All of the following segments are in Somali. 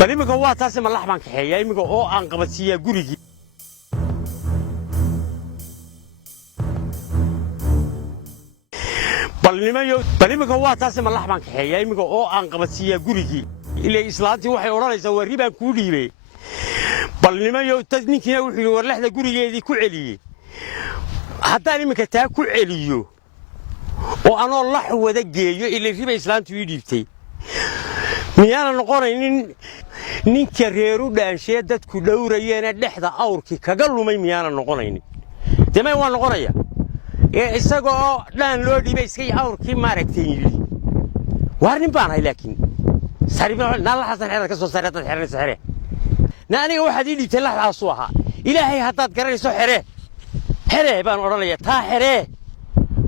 بريمك هو تاسم الله حبان كحيا يمك أو أنقبتيا جوريجي بريمك هو تاسم الله حبان كحيا يمك أو أنقبتيا جوريجي إلى إسلامتي وحي ورانا يسوي ريبان كوليبي برلما يو تدنيك يا وحي ورلحدا جوريجي دي كعلي حتى أنا مكتها كعليو وأنا الله وذا جيو إلى ريبان إسلامتي يديبتي ميانا نقولين nin kareeru dhaanshay dadku dhowrayeen dhexda awrki kaga lumay miyana noqonayni deemay waan noqonaya isagoo dhaan loo dhibay iskay awrki maaragtay warnin baan hay laakiin saribna nala xasan xeer ka soo saartay xeerna saxire naaniga waxa ii dhibtay laxdaas u ahaa ilaahay hadaad garanayso xere baan oranaya taa xere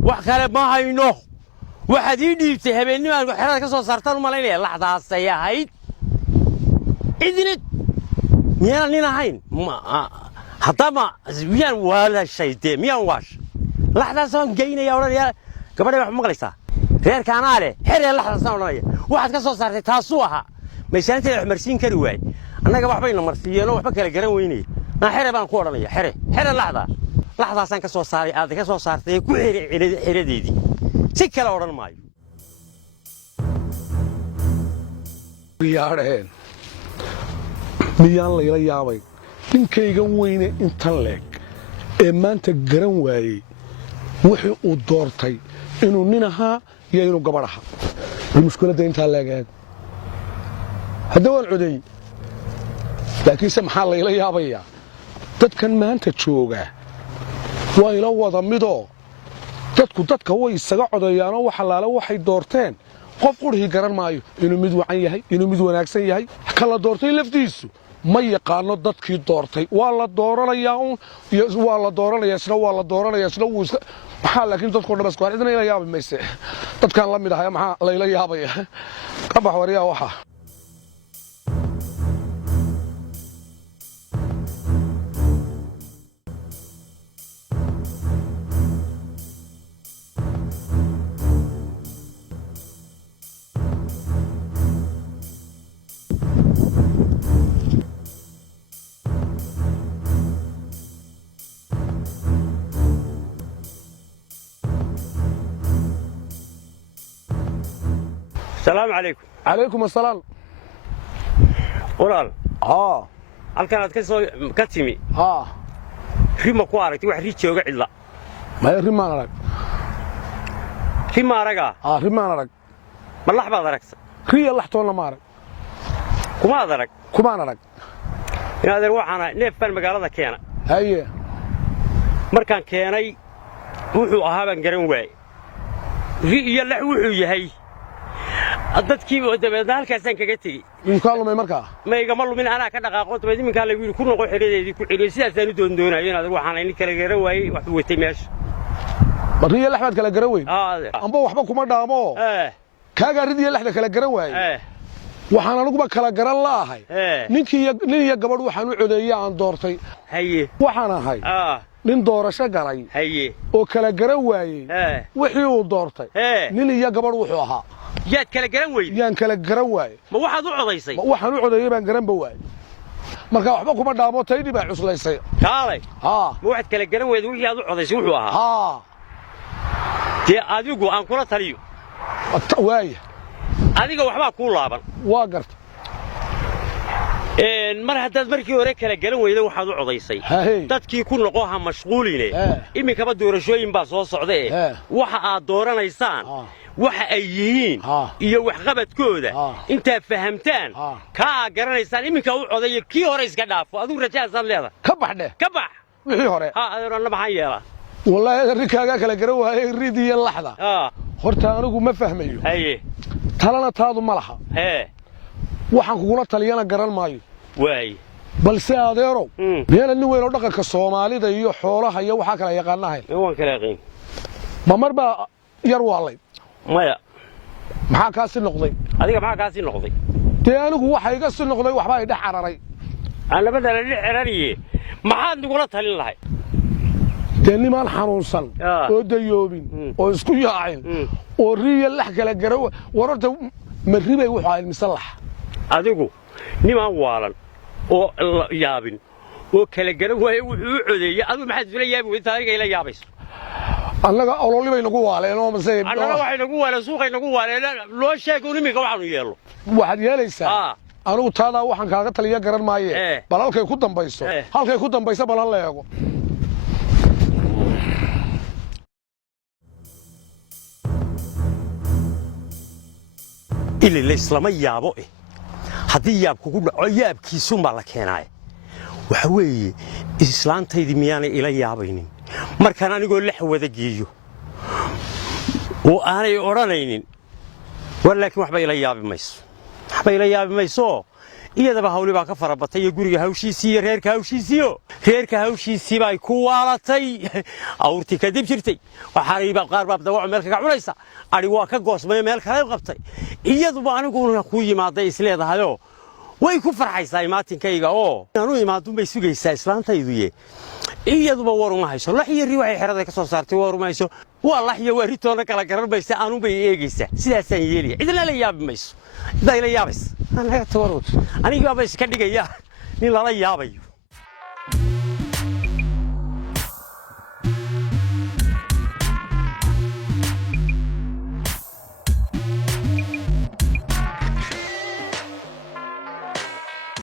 wax kale ma hayno waxa ii dhibtay habeenimo xeerada ka soo saartan u malaynaya laxdaas ay ahayd إذن ميانا نينا هين حتى ما ميان ولا شيء ده ميان واش لحظة سان جينا يا ولد يا قبل ما مغلسة غير كان عليه حري لحظة سان ولا واحد كسر صارت تاسوها ميسانة الحمرسين كروي أنا قبل حبينا مرسيين وحبك الجرين ويني ما حري بان كورنا يا حري لحظة سان كسر صارت هذا كسر صارت كل حري دي سكلا ورا الماي يا miyaan layla yaabay ninkaygan weyne intan leeg ee maanta garan waayey wixii uu doortay inuu nin ahaa iyo inuu gabadh ahaa mushkiladda intaa leegaad hadda waan coday laakiinse maxaa layla yaabayaa dadkan maanta jooga waa ila wada midoo dadka way isaga codayaanoo wax allaale waxay doorteen qof qurxi garan maayo inuu mid wacan yahay inuu mid wanaagsan yahay kala doortay laftiisu ma yaqaano dadkii doortay waa la dooranayaa isna wuu iska maxaa laakiin dadku dhan isku cidina ila yaabi mayse dadkan la mid ah maxaa layla yaabaya ka bax wariyaa waxa السلام عليكم. عليكم السلام. ورال. halkan kasoo ka timi. rima ku aragtay wax riijo uga cidla. ma rimaan arag. rima araga. rimaan arag. ma lax baad aragtay. riya laxtoona ma arag. kuma arag. inaad waxana neefkan magaalada keena. haye. markaan keenay wuxuu ahaa baan garan waayay. riya lax wuxuu yahay dadkii wadamada halkaasaan kaga tagay inka lumay markaa ma iga malumin ana ka dhaqaaqo tabadi minka la wiil ku noqo xiriideedii ku xiriir sidaasaan u doonayay inaad waxaan in kala garan waayay wax watay meesha bariya laxmad kala garan way amba waxba kuma dhaamo kaaga ridiya laxda kala garan waayay waxaan anigu ba kala garan laahay nin iyo gabadh waxaan u codeeyay aan doortay haye waxaan ahay nin doorasho galay haye oo kala garan waayay wixii uu doortay nin iyo gabadh wuxuu ahaa yaad kala garan weey yaan kala garan waayay ma waxaad u codaysay waxaan u codeeyay baan garan ba waayay marka waxba kuma dhaamo taydi baa cuslaysay kaalay ma waxaad kala garan weeyay wixii aad u codaysay wuxuu ahaa tii adigu aan kula taliyo waay adiga waxba ku laaban waa garta mar haddaad markii hore kala garan weyday waxaad u codaysay dadkii ku noqo ha mashquuline iminkaba doorashooyin baa soo socday waxa aad dooranaysaan waxa ay yihiin iyo wax qabadkooda inta fahamtaan ka garanaysaan iminka u codayo kii hore iska dhaafo adigu rajaasan leedahay ka bax wixii hore adeerna maxaan yeelaa wallahi rikaaga kala garan waayay ridiya laxda horta anigu ma fahmayo haye talana taadu ma laha waxaan kugula taliyana garan maayo waay balse adeerow meel nin weyn oo dhaqanka Soomaalida iyo xoolaha iyo waxa kala yaqaanahay waan kala yaqaan ma marba yar waalay maya maxaa ka sii noqday adiga maxaa ka sii noqday anigu waxa iga sii noqday waxba ay dhex cararay aan labada la xirariye maxaad nagula talin lahay nimaan xanuunsan oo dayoobin oo isku yaacin oo riya lax kala garaw wararta maribay wuxuu ay misalax adigu nimaan waalan oo yaabin oo kala garan waaye wuxuu u codeeyay adu maxaad isla yaabi weyntaa aniga ila yaabayso annaga ololi bay nagu waaleen oo masay annaga waxay nagu waaleen suuqay nagu waaleen loo sheego niminka waxaanu yeelo waxaad yeelaysaa anigu taada waxaan kaaga taliya garan maaye bal halkay ku dambayso bal hal eego إلى الإسلام يابو هذه ياب كوكب عياب كيسون بالكيناي وحوي إسلام تيدي مياني إلى يابينين مركان أنا أقول لح وذا جيجو وأنا أورانينين ولكن وحبي إلى ياب ميس حبي إلى ياب ميسو إذا بحاولي بقى فربطي يقولي هاوشي سي غير كهاوشي سيو غير كهاوشي سي باي كوالتي أورتي كديب شرتي وحاري قارب بدوع ملك عمريسا أنا واقع قوس ما ملك هاي قبطي إذا بقى أنا أقول أخوي ما ضي سليد هذا ويكون فرحي سايماتين كيجا أنا ما دون بيسوي إسلام تيجي إذا بقى ورو ما هيشوا لا هي الرواية حرة كسر صارت ورو ما هيشوا والله هي وريتونا كلا كرر بس أنا بيجيسه سيدا سينيلي إذا لا ياب ميس ده لا يابس أنا تورط أنا جاب بس كذي جيا نلا لا يابي